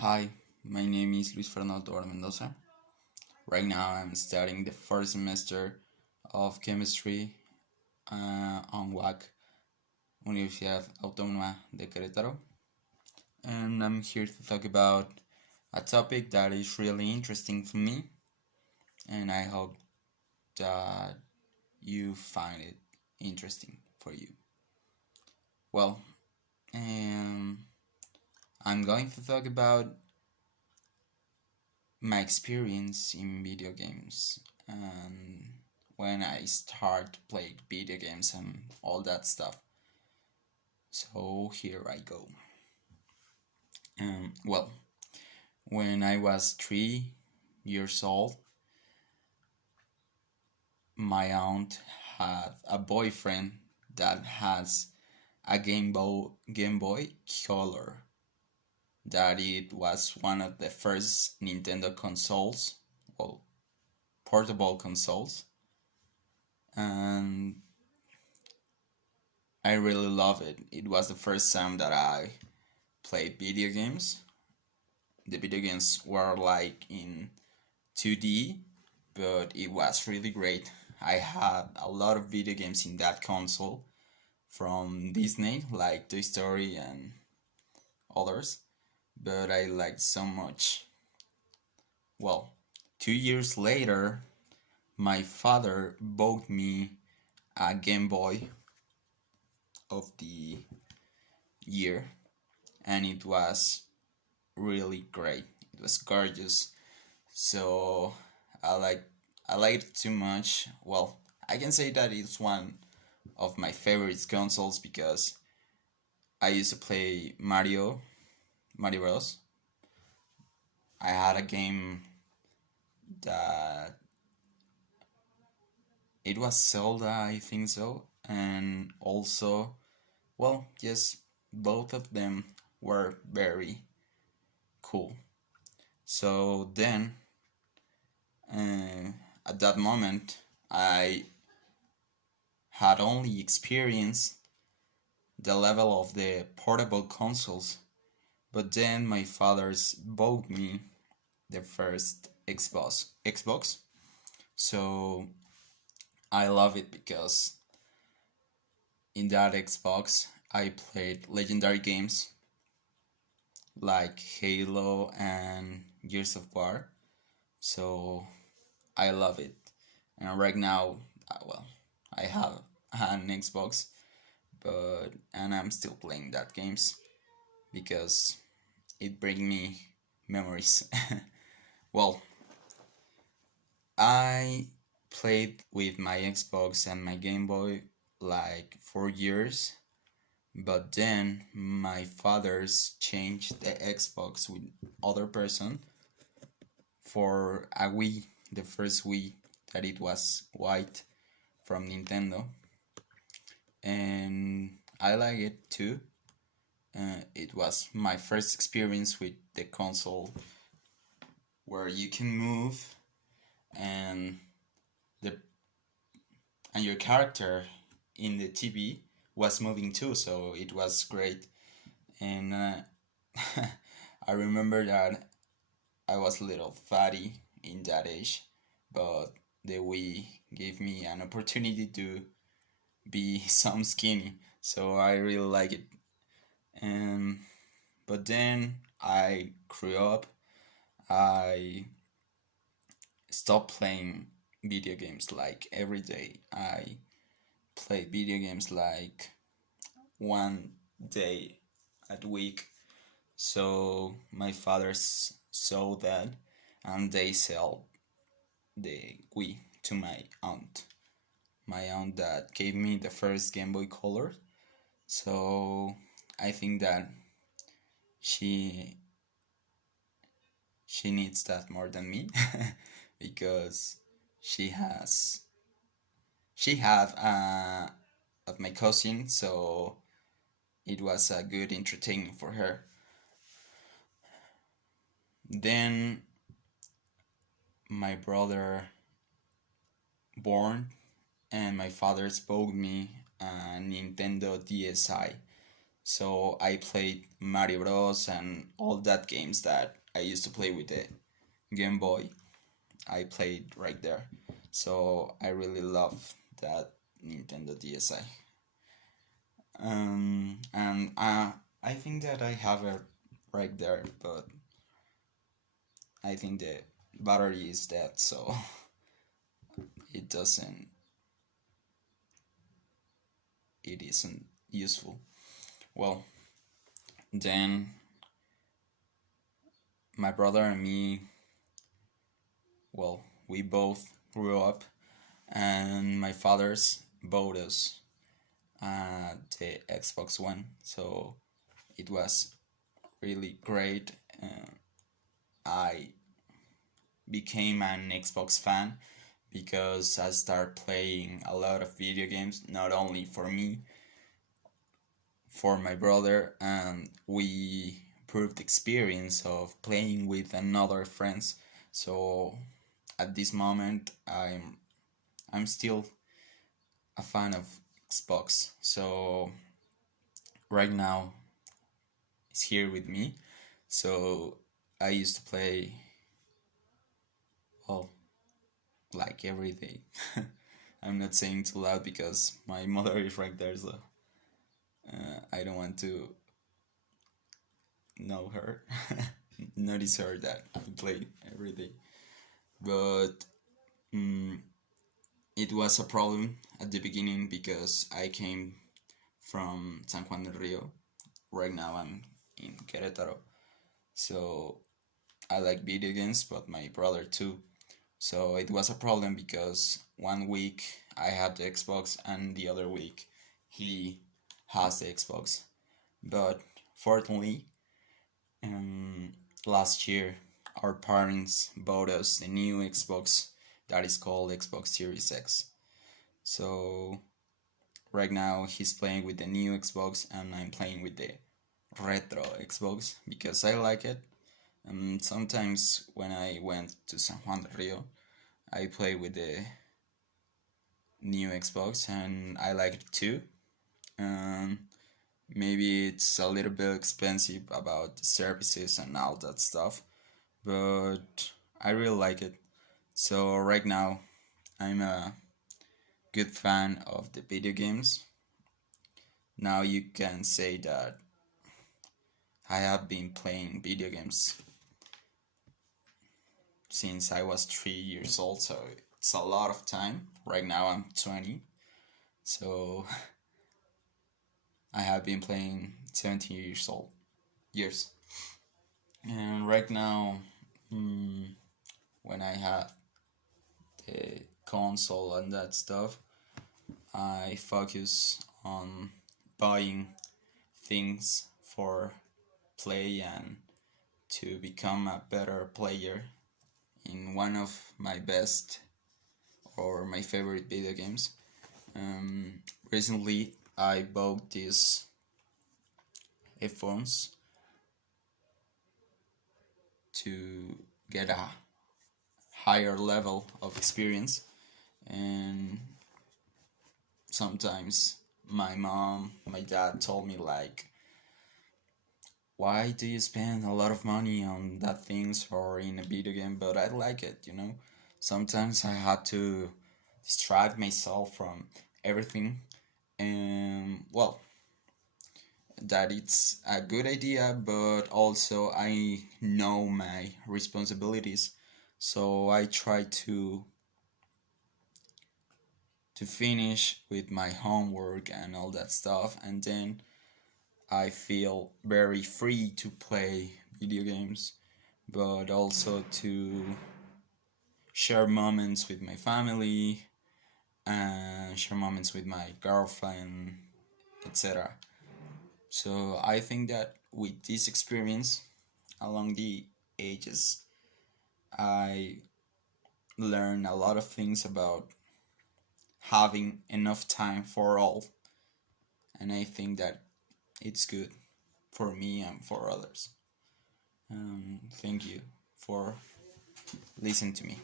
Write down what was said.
Hi, my name is Luis Fernando Mendoza. Right now I'm studying the first semester of chemistry on UAC, Universidad Autónoma de Querétaro. And I'm here to talk about a topic that is really interesting for me, and I hope that you find it interesting for you. Well, um, I'm going to talk about my experience in video games and when I start to play video games and all that stuff. So here I go. Well, when I was 3 years old, my aunt had a boyfriend that has a Game Boy Color. That it was one of the first Nintendo consoles, well, portable consoles, and I really love it. It was the first time that I played video games. The video games were like in 2D, but it was really great. I had a lot of video games in that console from Disney, like Toy Story and others, but I liked so much. Well, 2 years later, my father bought me a Game Boy of the year, and it was really great. It was gorgeous. So I like I liked it too much. Well, I can say that it's one of my favorite consoles because I used to play Mario Bros. I had a game that it was Zelda, I think so, and also, well, yes, both of them were very cool. So then, uh, at that moment, I had only experienced the level of the portable consoles, but then my father's bought me the first Xbox. So I love it because in that Xbox I played legendary games like Halo and Gears of War. So I love it. And right now, well, I have an Xbox, but and I'm still playing that games because it brings me memories. Well, I played with my Xbox and my Game Boy like 4 years, but then my father's changed the Xbox with other person for a Wii, the first Wii that it was white from Nintendo, and I like it too. It was my first experience with the console where you can move and the and your character in the TV was moving too, so it was great. And I remember that I was a little fatty in that age, but the Wii gave me an opportunity to be some skinny, so I really like it. And but then I grew up. I stopped playing video games like every day. I play video games like one day a week. So my father saw that, and they sell the Wii to my aunt that gave me the first Game Boy Color. So I think that she she needs that more than me because she has she had of my cousin, so it was a good entertainment for her. Then my brother born and my father spoke me a Nintendo DSi. So I played Mario Bros. And all that games that I used to play with the Game Boy. I played right there. So I really love that Nintendo DSi. And I think that I have it right there, but I think the battery is dead, so it doesn't, it isn't useful. Well, then my brother and me, well, we both grew up, and my father's bought us the Xbox One, so it was really great. I became an Xbox fan because I started playing a lot of video games, not only for me, for my brother, and we proved experience of playing with another friends. So at this moment, I'm still a fan of Xbox. So right now, it's here with me. So I used to play, well, like every day. I'm not saying too loud because my mother is right there, so I don't want to know her, notice her that I play every day. But mm, it was a problem at the beginning because I came from San Juan del Rio. Right now I'm in Querétaro, so I like video games, but my brother too. So it was a problem because one week I had the Xbox and the other week he has the Xbox. But fortunately, um, last year our parents bought us the new Xbox that is called Xbox Series X. So right now he's playing with the new Xbox and I'm playing with the retro Xbox because I like it. Sometimes when I went to San Juan del Rio, I play with the new Xbox and I like it too. Um, Maybe it's a little bit expensive about the services and all that stuff, but I really like it. So right now I'm a good fan of the video games. Now you can say that I have been playing video games since I was 3 years old, so it's a lot of time. Right now I'm 20, so I have been playing 17 years old years. And right now, when I have the console and that stuff, I focus on buying things for play and to become a better player in one of my best or my favorite video games. Recently, I bought these headphones to get a higher level of experience, and sometimes my mom, my dad told me like, why do you spend a lot of money on that things or in a video game? But I like it, you know. Sometimes I had to distract myself from everything, and well, that it's a good idea, but also I know my responsibilities, so I try to finish with my homework and all that stuff, and then I feel very free to play video games, but also to share moments with my family and share moments with my girlfriend, etc. So I think that with this experience along the ages, I learned a lot of things about having enough time for all, and I think that it's good for me and for others. Thank you for listening to me.